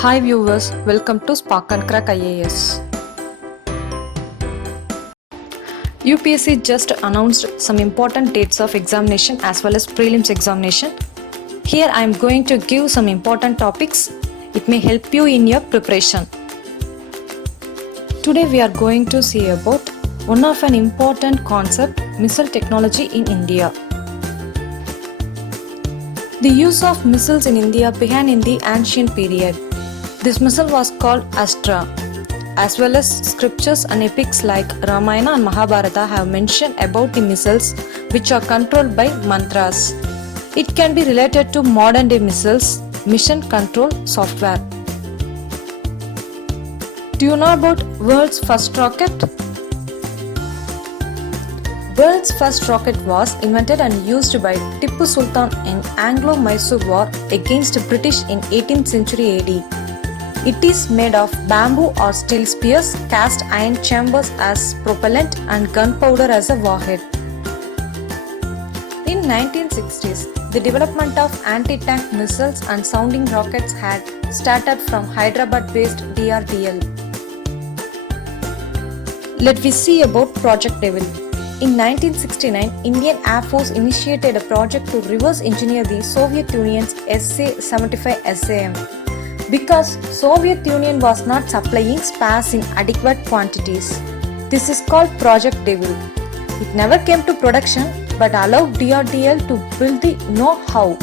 Hi viewers, welcome to Spark and Crack IAS. UPSC just announced some important dates of examination as well as prelims examination. Here I am going to give some important topics. It may help you in your preparation. Today we are going to see about one of an important concept, missile technology in India. The use of missiles in India began in the ancient period. This missile was called Astra. As well as scriptures and epics like Ramayana and Mahabharata have mentioned about the missiles which are controlled by mantras. It can be related to modern day missiles, mission control software. Do you know about world's first rocket? World's first rocket was invented and used by Tipu Sultan in Anglo-Mysore War against British in 18th century AD. It is made of bamboo or steel spears, cast iron chambers as propellant and gunpowder as a warhead. In 1960s, the development of anti-tank missiles and sounding rockets had started from Hyderabad-based DRDL. Let me see about Project Devil. In 1969, Indian Air Force initiated a project to reverse engineer the Soviet Union's SA-75 SAM. Because Soviet Union was not supplying spares in adequate quantities. This is called Project Devil. It never came to production but allowed DRDL to build the know-how.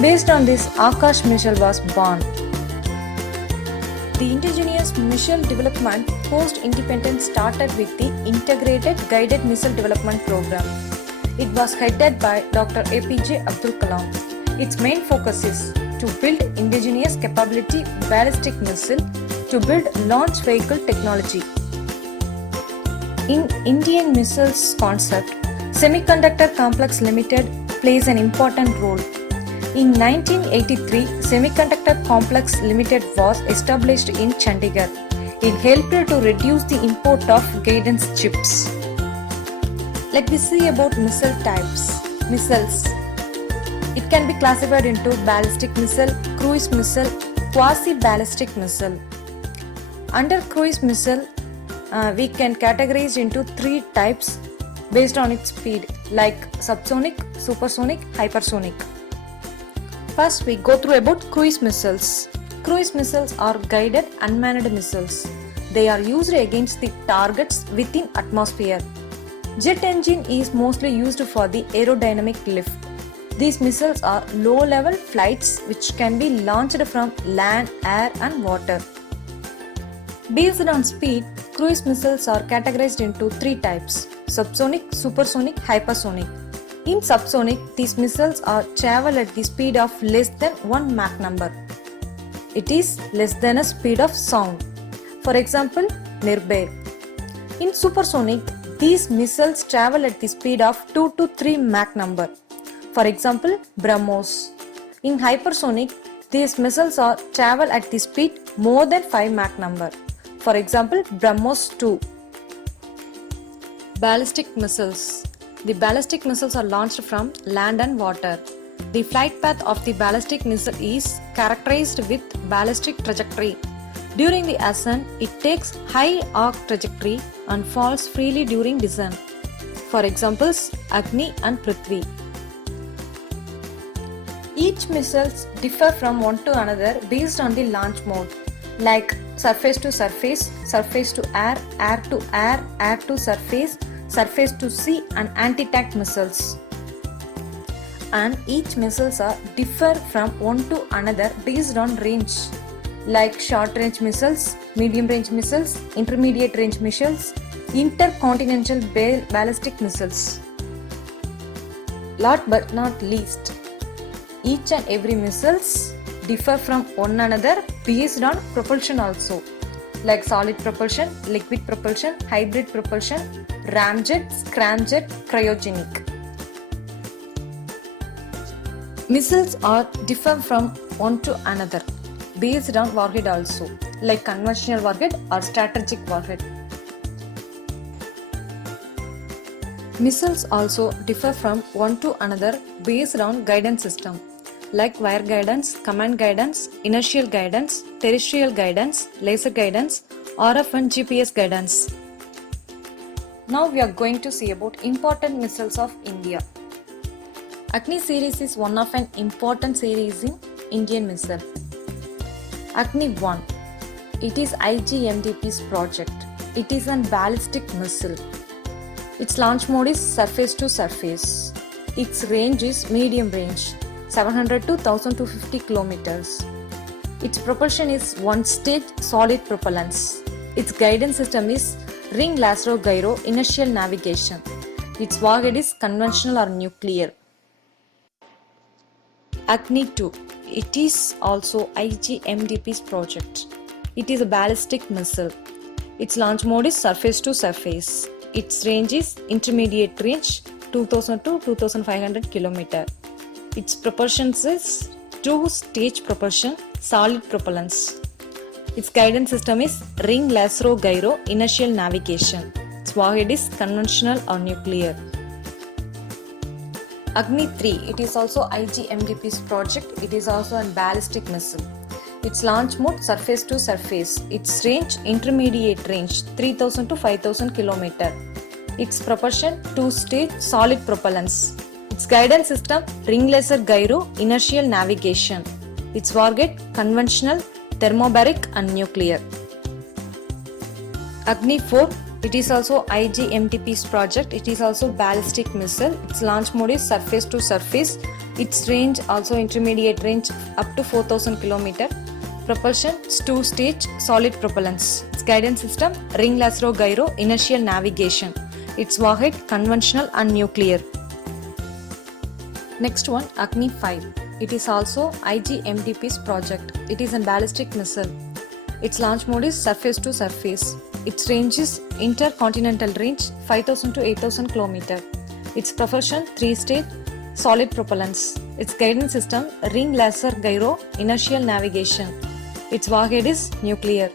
Based on this, Akash missile was born. The indigenous missile development post-independence started with the Integrated Guided Missile Development Program. It was headed by Dr. APJ Abdul Kalam. Its main focus is to build indigenous capability ballistic missile to build launch vehicle technology. In Indian missiles concept, Semiconductor Complex Limited plays an important role. In 1983, Semiconductor Complex Limited was established in Chandigarh. It helped to reduce the import of guidance chips. Let me see about missile types. Missiles. It can be classified into ballistic missile, cruise missile, quasi-ballistic missile. Under cruise missile, we can categorize into three types based on its speed, like subsonic, supersonic, hypersonic. First, we go through about cruise missiles. Cruise missiles are guided unmanned missiles. They are used against the targets within atmosphere. Jet engine is mostly used for the aerodynamic lift. These missiles are low-level flights which can be launched from land, air and water. Based on speed, cruise missiles are categorized into three types: subsonic, supersonic, hypersonic. In subsonic, these missiles are travel at the speed of less than 1 Mach number. It is less than a speed of sound. For example, Nirbhay. In supersonic, these missiles travel at the speed of 2 to 3 Mach number. For example, BrahMos. In hypersonic, these missiles are travel at the speed more than 5 Mach number. For example, BrahMos 2. Ballistic missiles. The ballistic missiles are launched from land and water. The flight path of the ballistic missile is characterized with ballistic trajectory. During the ascent, it takes high arc trajectory and falls freely during descent. For examples, Agni and Prithvi. Each missiles differ from one to another based on the launch mode, like surface to surface, surface to air, air to air, air to surface, surface to sea and anti-tank missiles. And each missiles are differ from one to another based on range, like short range missiles, medium range missiles, intermediate range missiles, intercontinental ballistic missiles. Last but not least, each and every missiles differ from one another based on propulsion also, like solid propulsion, liquid propulsion, hybrid propulsion, ramjet, scramjet, cryogenic. Missiles are differ from one to another based on warhead also, like conventional warhead or strategic warhead. Missiles also differ from one to another based on guidance system. like wire guidance, command guidance, inertial guidance, terrestrial guidance, laser guidance, RF and GPS guidance. Now we are going to see about important missiles of India. Agni series is one of an important series in Indian missile. Agni 1. It is IGMDP's project. It is a ballistic missile. Its launch mode is surface to surface. Its range is medium range, 700 to 1250 kilometers. Its propulsion is one-stage solid propellants. Its guidance system is ring lasso gyro inertial navigation. Its warhead is conventional or nuclear. Agni 2. It is also IGMDP's project. It is a ballistic missile. Its launch mode is surface to surface. Its range is intermediate range, 2000 to 2500 km. Its propulsion is two-stage propulsion, solid propellants. Its guidance system is ring lasso gyro inertial navigation. Its warhead is conventional or nuclear. Agni 3. It is also IGMDP's project. It is also a ballistic missile. Its launch mode surface to surface. Its range intermediate range, 3000 to 5000 km. Its propulsion two-stage solid propellants. Its guidance system ring laser gyro inertial navigation. Its warhead conventional, thermobaric and nuclear. Agni 4. It is also IGMDP's project. It is also ballistic missile. Its launch mode is surface to surface. Its range also intermediate range up to 4000 km. Propulsion two-stage solid propellants. Its guidance system ring lasso gyro inertial navigation. Its warhead conventional and nuclear. Next one, Agni 5. It is also IGMDP's project. It is a ballistic missile. Its launch mode is surface to surface. Its range is intercontinental range, 5000 to 8000 km. Its propulsion three-stage solid propellants. Its guidance system ring laser gyro inertial navigation. Its warhead is nuclear.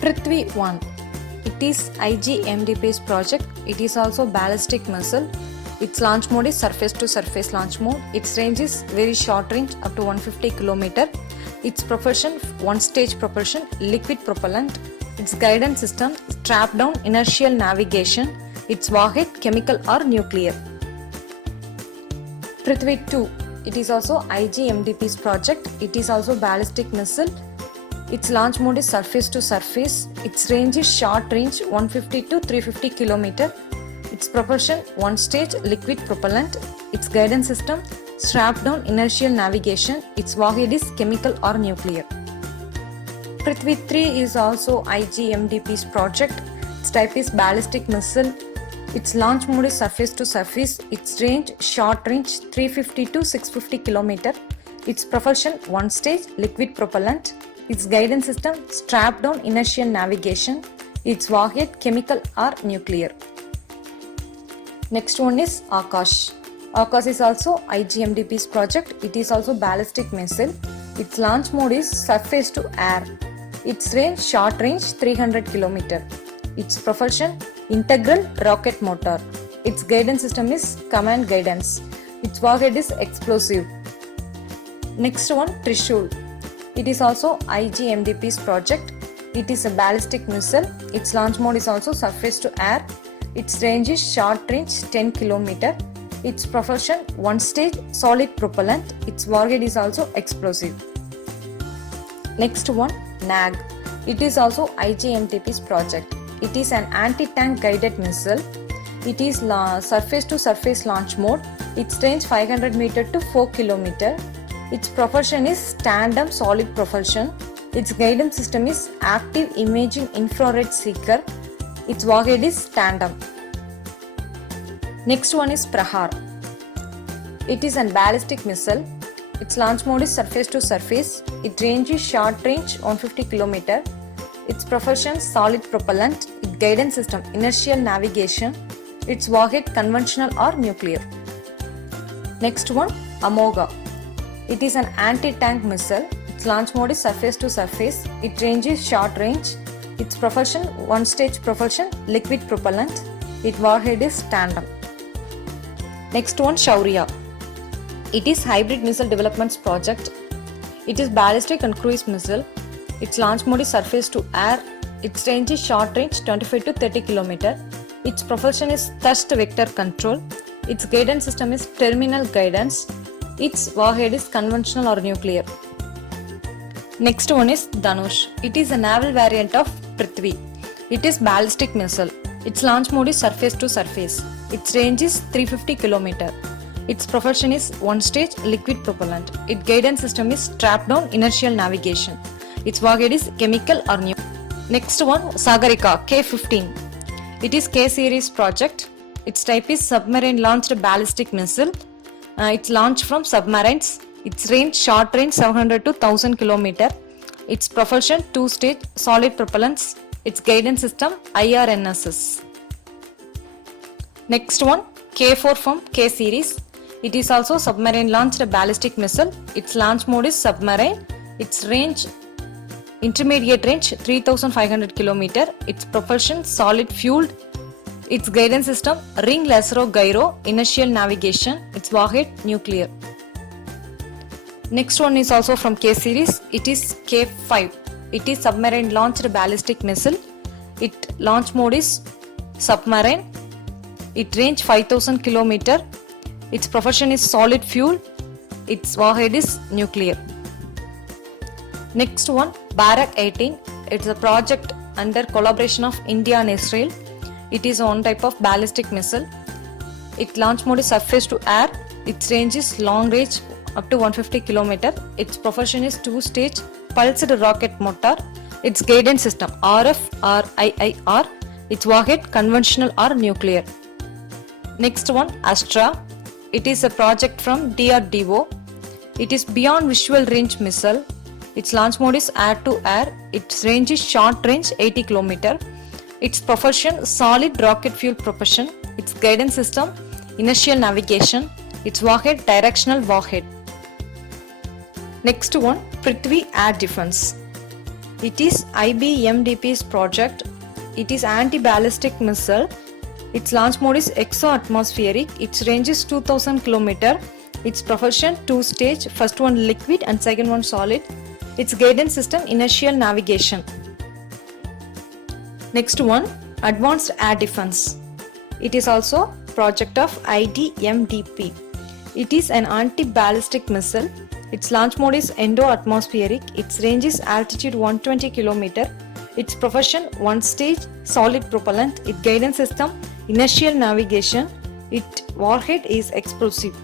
Prithvi 1. It is IGMDP's project. It is also ballistic missile. Its launch mode is surface to surface launch mode. Its range is very short range up to 150 km. Its propulsion one-stage propulsion, liquid propellant. Its guidance system strap down inertial navigation. Its warhead chemical or nuclear. Prithvi 2. It is also IGMDP's project. It is also ballistic missile. Its launch mode is surface to surface. Its range is short range 150 to 350 km. Its propulsion one-stage liquid propellant. Its guidance system strap down inertial navigation. Its warhead is chemical or nuclear. Prithvi 3 is also IGMDP's project. Its type is ballistic missile. Its launch mode is surface to surface. Its range short range 350 to 650 km. Its propulsion one-stage liquid propellant. Its guidance system strap down inertial navigation. Its warhead chemical or nuclear. Next one is Akash. Akash is also IGMDP's project. It is also ballistic missile. Its launch mode is surface to air. Its range short range 300 km. Its propulsion integral rocket motor. Its guidance system is command guidance. Its warhead is explosive. Next one, Trishul. It is also IGMDP's project. It is a ballistic missile. Its launch mode is also surface to air. Its range is short range 10 km. Its propulsion one-stage solid propellant. Its warhead is also explosive. Next one, NAG. It is also IGMDP's project. It is an anti-tank guided missile. It is surface to surface launch mode. Its range 500 meter to 4 km. Its propulsion is tandem solid propulsion. Its guidance system is active imaging infrared seeker. Its warhead is tandem. Next one is Prahar. It is a ballistic missile. Its launch mode is surface to surface. Its range is short range 150 km. Its propulsion solid propellant. Its guidance system inertial navigation. Its warhead conventional or nuclear. Next one, Amogha. It is an anti-tank missile. Its launch mode is surface to surface. Its range is short range. Its propulsion one-stage propulsion, liquid propellant. Its warhead is tandem. Next one, Shaurya. It is hybrid missile development project. It is ballistic and cruise missile. Its launch mode is surface to air. Its range is short range 25 to 30 km. Its propulsion is thrust vector control. Its guidance system is terminal guidance. Its warhead is conventional or nuclear. Next one is Dhanush. It is a naval variant of Prithvi. It is ballistic missile. Its launch mode is surface to surface. Its range is 350 km. Its propulsion is one stage liquid propellant. Its guidance system is strap down inertial navigation. Its warhead is chemical or nuclear. Next one, Sagarika K-15. It is K-series project. Its type is submarine launched ballistic missile. Its launch from submarines. Its range short range 700 to 1000 km. Its propulsion two stage solid propellants. Its guidance system IRNSS. Next one, K4 from K series. It is also submarine launched ballistic missile. Its launch mode is submarine. Its range intermediate range 3500 km. Its propulsion solid fueled. Its guidance system ring lasso gyro inertial navigation. Its warhead nuclear. Next one is also from K series. It is K5. It is submarine launched ballistic missile. Its launch mode is submarine. It range 5000 km. Its propulsion is solid fuel. Its warhead is nuclear. Next one, Barak 18. It's a project under collaboration of India and Israel. It is one type of ballistic missile. Its launch mode is surface to air. Its range is long range up to 150 km. Its propulsion is two stage pulsed rocket motor. Its guidance system RF or IIR. Its warhead conventional or nuclear. Next one, Astra. It is a project from DRDO. It is beyond visual range missile. Its launch mode is air to air. Its range is short range 80 km. Its propulsion solid rocket fuel propulsion. Its guidance system inertial navigation. Its warhead directional warhead. Next one, Prithvi Air Defense. It is IBMDP's project. It is anti-ballistic missile. Its launch mode is exo-atmospheric. Its range is 2000 km. Its propulsion two stage, first one liquid and second one solid. Its guidance system inertial navigation. Next one, Advanced Air Defense. It is also project of IDMDP. It is an anti-ballistic missile. Its launch mode is endo-atmospheric. Its range is altitude 120 km. Its propulsion one stage solid propellant. Its guidance system inertial navigation. Its warhead is explosive.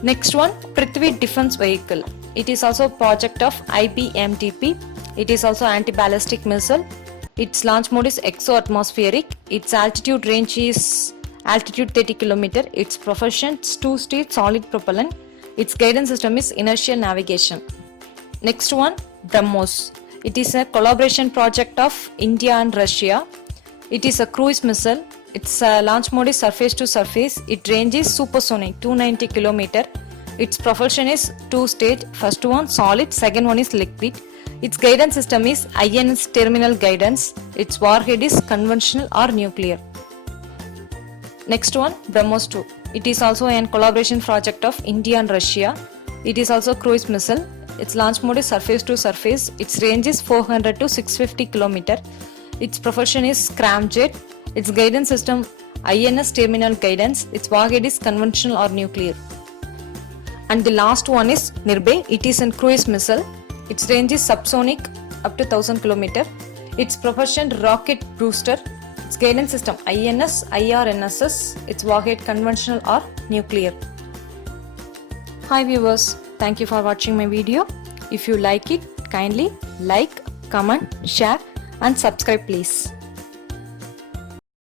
Next one, Prithvi Defense Vehicle. It is also project of IBMDP. It is also anti-ballistic missile. Its launch mode is exo-atmospheric. Its altitude range is altitude 30 km. Its propulsion two stage solid propellant. Its guidance system is inertial navigation. Next one, BrahMos. It is a collaboration project of India and Russia. It is a cruise missile. Its launch mode is surface to surface. Its range is supersonic 290 km. Its propulsion is two stage. First one solid, second one is liquid. Its guidance system is INS terminal guidance. Its warhead is conventional or nuclear. Next one, BrahMos 2. It is also a collaboration project of India and Russia. It is also cruise missile. Its launch mode is surface to surface. Its range is 400 to 650 km. Its propulsion is scramjet. Its guidance system INS terminal guidance. Its warhead is conventional or nuclear. And the last one is Nirbhay. It is a cruise missile. Its range is subsonic up to 1000 km. Its propulsion rocket booster. Its guidance system INS, IRNSS. Its warhead conventional or nuclear. Hi viewers, thank you for watching my video. If you like it, kindly like, comment, share and subscribe please.